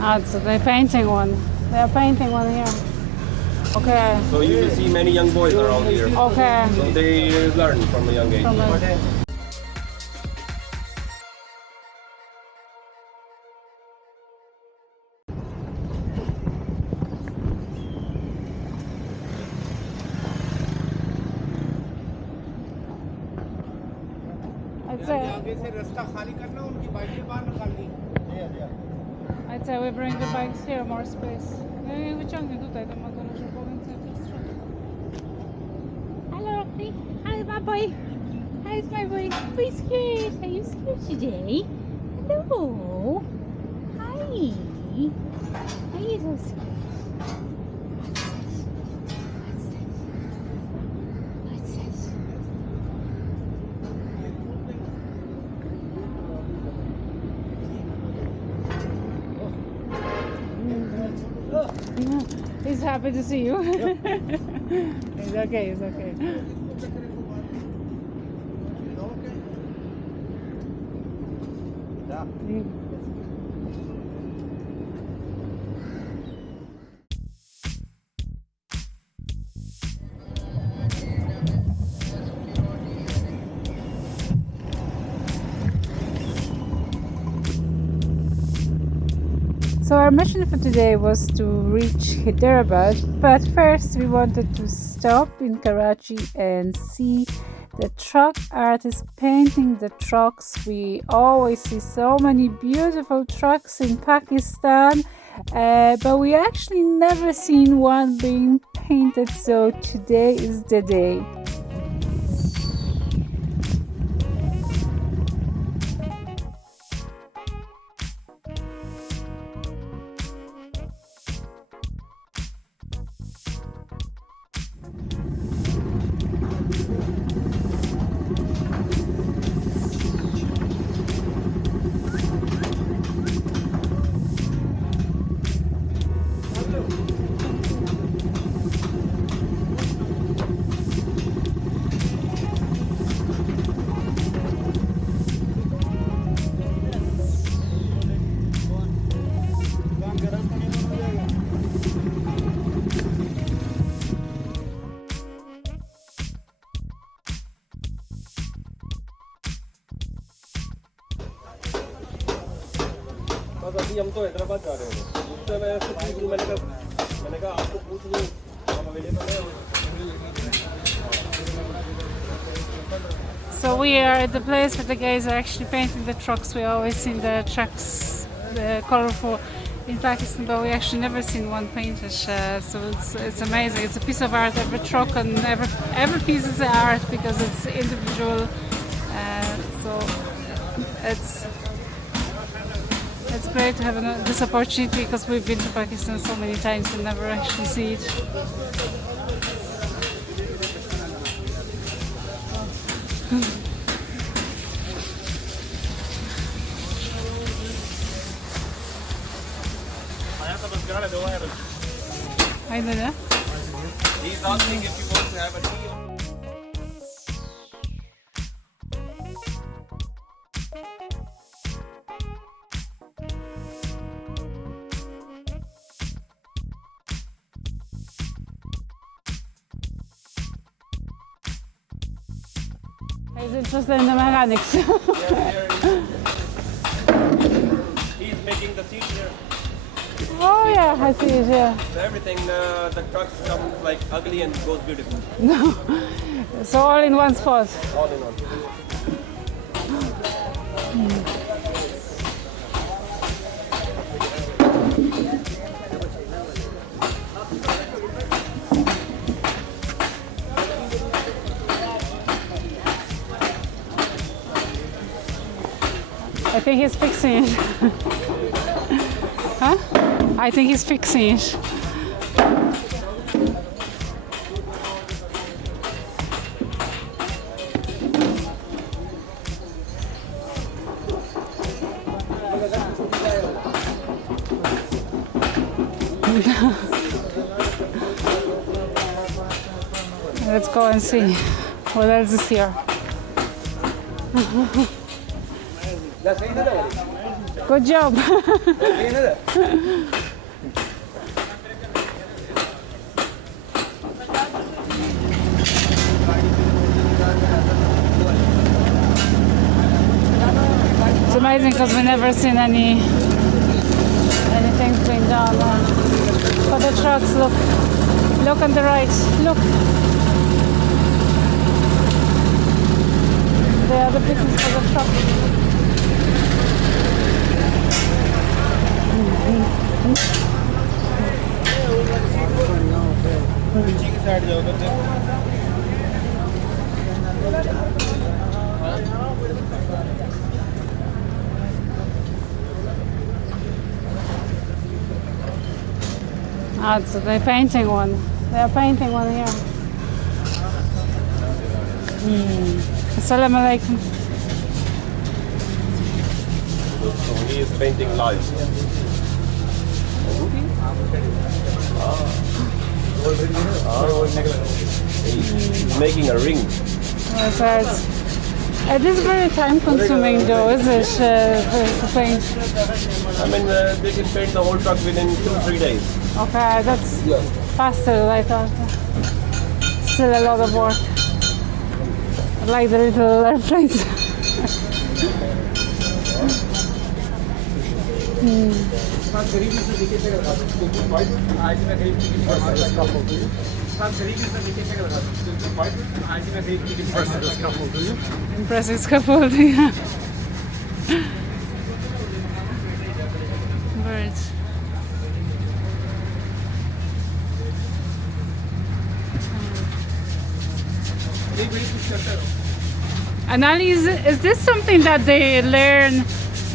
So they're painting one. They're painting one here. Okay. So you will see many young boys around here. Okay. So they learn from a young age. I'd say we bring the bikes here, more space. Wyciągnę tutaj tą motorę, żeby było więcej przestrzeni. Hello, hi my boy. How's my boy? He's scared. Are you scared today? Hello. Hi. Are you so scared? What's this? He's happy to see you. He's okay, he's okay. So our mission for today was to reach Hyderabad, but first we wanted to stop in Karachi and see the truck artist painting the trucks. We always see so many beautiful trucks in Pakistan, but we actually never seen one being painted, so today is the day. अभी हम तो हैदराबाद जा रहे हैं तो मैं उसको पूछ लूँ मैंने कहा आपको पूछ लूँ आप अवेलेबल है So we are at the place where the guys are actually painting the trucks. We always seen the trucks colorful in Pakistan, but we actually never seen one painted. So it's amazing. It's a piece of art. Every truck and every piece is art because it's individual. So it's great to have this opportunity because we've been to Pakistan so many times and never actually see it. I don't know. He's asking if you want to have a tea. He's interested in the mechanics. He's making the seat here. Oh yeah, I see it, yeah. So everything, the trucks come like ugly and goes beautiful. No. So all in one spot. All in one. I think he's fixing it. Huh? I think he's fixing it. Let's go and see what else is here. Good job. It's amazing because we never seen anything being done. For the trucks, look on the right, look. There are the pieces for the truck. Ah, so they're painting one. They are painting one here. Assalamu alaikum. So he is painting live. He's making a ring. It is very time consuming though, is it, to paint? I mean, they can paint the whole truck within 2-3 days. Okay, that's faster than I thought. Still a lot of work. I like the little airplanes. Impressive couple, yeah. Birds. And Ali, is this something that they learn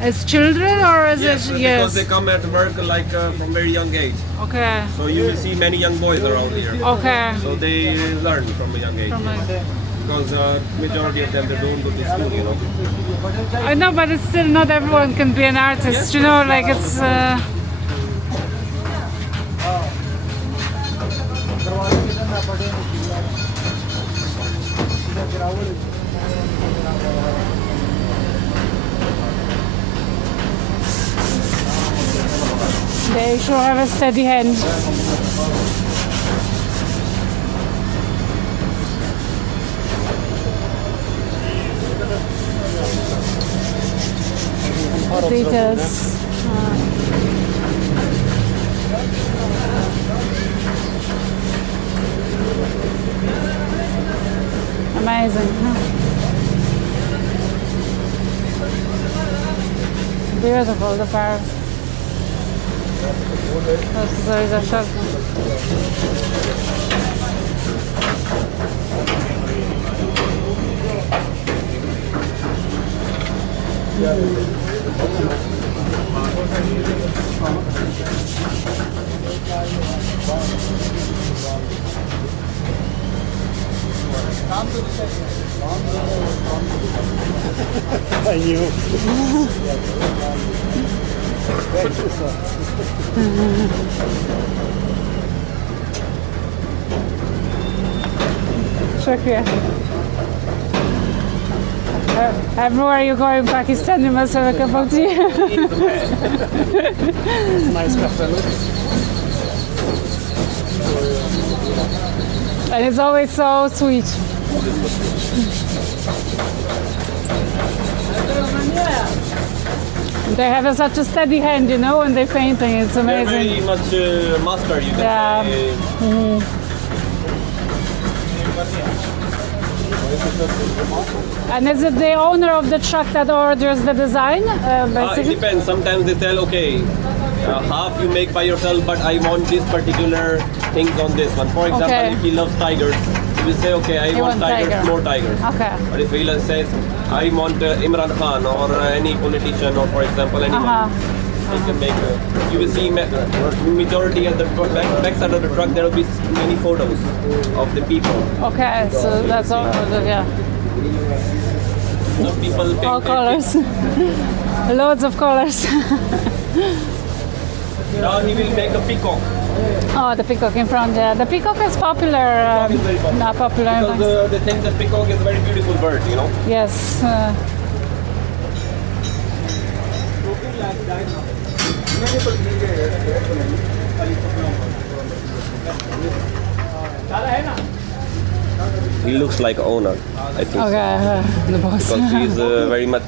as children, or is Yes, it? because they come at work like from very young age. Okay. So you will see many young boys around here. Okay. So they learn from a young age. Because majority of them, they don't go to school, you know. I know, but it's still not everyone can be an artist. Yes, you know, like it's. They sure have a steady hand. Details. Amazing. Beautiful, the bar. There is a shop. I knew. Shukriya. Everywhere you go in Pakistan, you must have a cup of tea. Nice cafe. And it's always so sweet. They have such a steady hand, you know, when they're painting. It's They're amazing. very much master, you can Yeah. say. And is it the owner of the truck that orders the design? It Basically? depends. Sometimes they tell, okay, half you make by yourself, but I want this particular things on this one. For example, Okay. if he loves tigers, he will say, okay, I You want want tigers, tiger. more tigers. Okay. But if he says, I want Imran Khan or any politician or, for example, anyone, they can make. You will see majority at the back side of the truck. There will be many photos of the people. Okay, so that's all. Yeah. Some people paint All their colors. Loads of colors. Now he will make a peacock. Oh, the peacock in front. Yeah, the peacock is popular. Peacock is very popular. Not popular. Because they think that peacock is a very beautiful bird, you know. Yes. He looks like owner, I think. Okay, the boss. Because he's very much.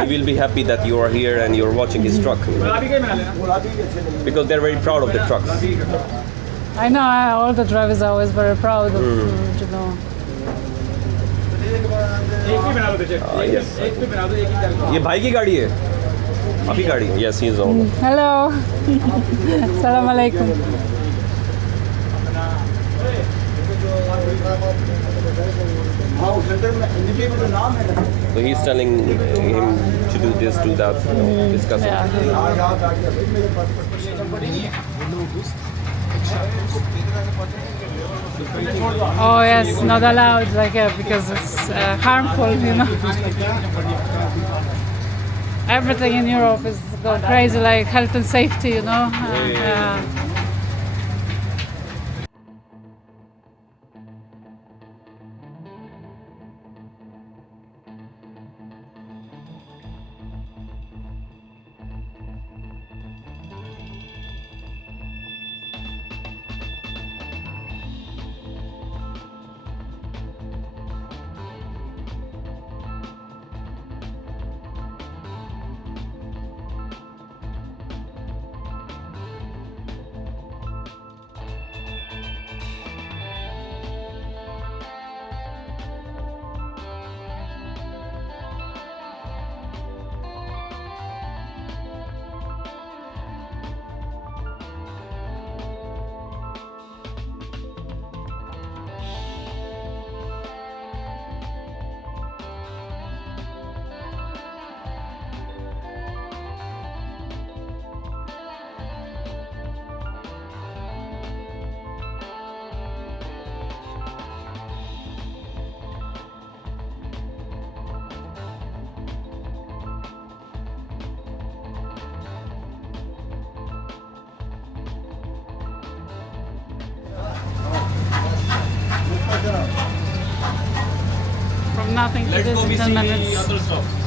He will be happy that you are here and you're watching his truck. Because they're very proud of the trucks. I know all the drivers are always very proud of, you know. Yes. ये भाई की गाड़ी है? आपकी गाड़ी? Yes, he is owner. Hello. Assalamu alaikum. So he's telling him to do this, do that, discuss it. Yeah. Oh yes, not allowed, like because it's harmful, you know. Everything in Europe is going crazy, like health and safety, you know. Yeah. From nothing to this in 10 minutes.